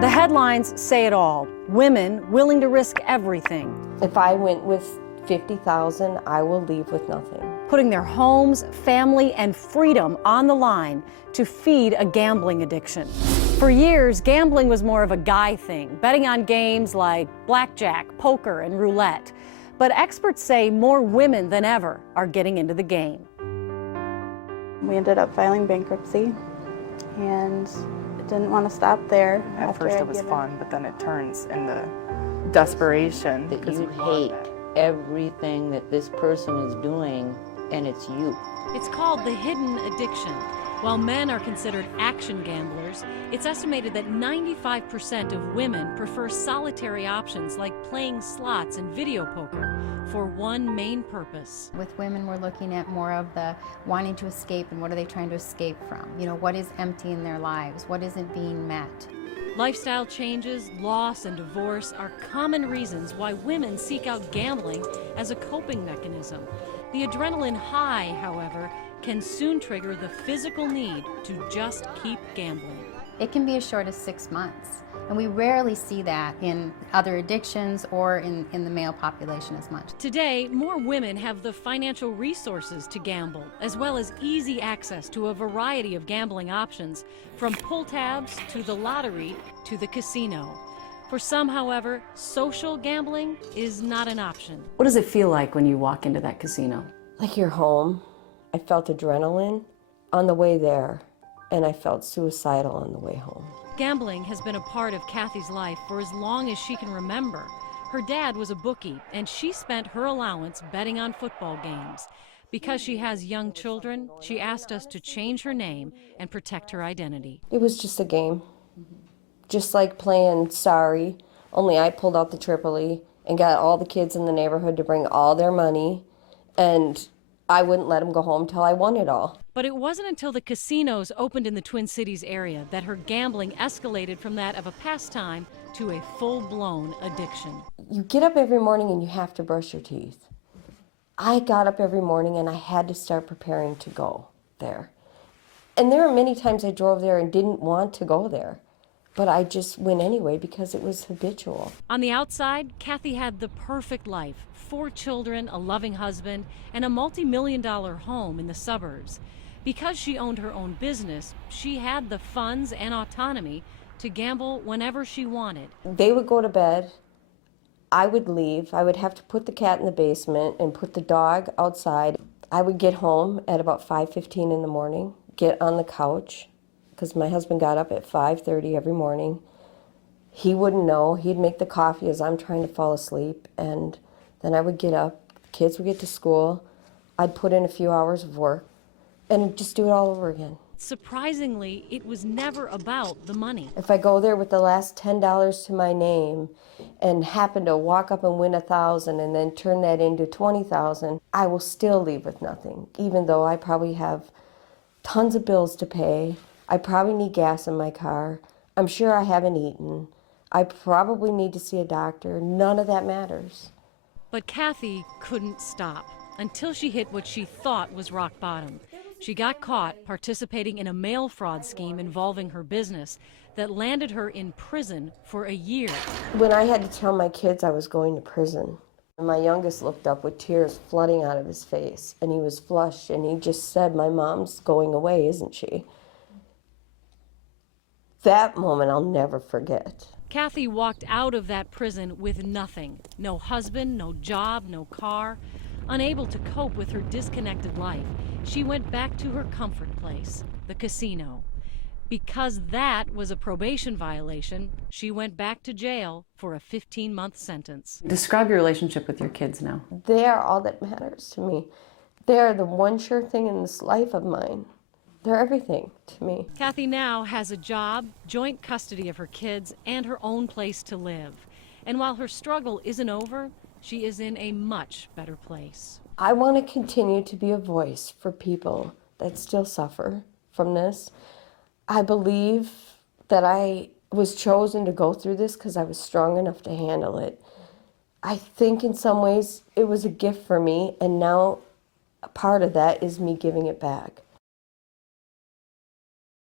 The headlines say it all. Women willing to risk everything. If I went with 50,000, I will leave with nothing. Putting their homes, family, and freedom on the line to feed a gambling addiction. For years, gambling was more of a guy thing, betting on games like blackjack, poker, and roulette. But experts say more women than ever are getting into the game. We ended up filing bankruptcy and didn't want to stop there. At first it was fun, but then it turns into desperation. That you hate everything that this person is doing, and it's you. It's called the hidden addiction. While men are considered action gamblers, it's estimated that 95% of women prefer solitary options like playing slots and video poker for one main purpose. With women, we're looking at more of the wanting to escape and what are they trying to escape from? You know, what is empty in their lives? What isn't being met? Lifestyle changes, loss, and divorce are common reasons why women seek out gambling as a coping mechanism. The adrenaline high, however, can soon trigger the physical need to just keep gambling. It can be as short as 6 months, and we rarely see that in other addictions or in the male population as much. Today, more women have the financial resources to gamble, as well as easy access to a variety of gambling options, from pull tabs to the lottery to the casino. For some, however, social gambling is not an option. What does it feel like when you walk into that casino? Like you're home. I felt adrenaline on the way there, and I felt suicidal on the way home. Gambling has been a part of Kathy's life for as long as she can remember. Her dad was a bookie, and she spent her allowance betting on football games. Because she has young children, she asked us to change her name and protect her identity. It was just a game. Just like playing Sorry, only I pulled out the Tripoli and got all the kids in the neighborhood to bring all their money, and I wouldn't let them go home till I won it all. But it wasn't until the casinos opened in the Twin Cities area that her gambling escalated from that of a pastime to a full-blown addiction. You get up every morning and you have to brush your teeth. I got up every morning and I had to start preparing to go there. And there are many times I drove there and didn't want to go there, but I just went anyway because it was habitual. On the outside, Kathy had the perfect life. 4 children, a loving husband, and a multi-million-dollar home in the suburbs. Because she owned her own business, she had the funds and autonomy to gamble whenever she wanted. They would go to bed, I would leave, I would have to put the cat in the basement and put the dog outside. I would get home at about 5:15 in the morning, get on the couch, because my husband got up at 5:30 every morning. He wouldn't know, he'd make the coffee as I'm trying to fall asleep, and then I would get up, the kids would get to school, I'd put in a few hours of work, and just do it all over again. Surprisingly, it was never about the money. If I go there with the last $10 to my name and happen to walk up and win 1,000 and then turn that into 20,000, I will still leave with nothing, even though I probably have tons of bills to pay. I probably need gas in my car. I'm sure I haven't eaten. I probably need to see a doctor. None of that matters. But Kathy couldn't stop until she hit what she thought was rock bottom. She got caught participating in a mail fraud scheme involving her business that landed her in prison for a year. When I had to tell my kids I was going to prison, my youngest looked up with tears flooding out of his face, and he was flushed, and he just said, "My mom's going away, isn't she?" That moment I'll never forget. Kathy walked out of that prison with nothing. No husband, no job, no car. Unable to cope with her disconnected life, she went back to her comfort place, the casino. Because that was a probation violation, she went back to jail for a 15-month sentence. Describe your relationship with your kids now. They are all that matters to me. They are the one sure thing in this life of mine. They're everything to me. Kathy now has a job, joint custody of her kids, and her own place to live. And while her struggle isn't over, she is in a much better place. I want to continue to be a voice for people that still suffer from this. I believe that I was chosen to go through this because I was strong enough to handle it. I think in some ways it was a gift for me, and now a part of that is me giving it back.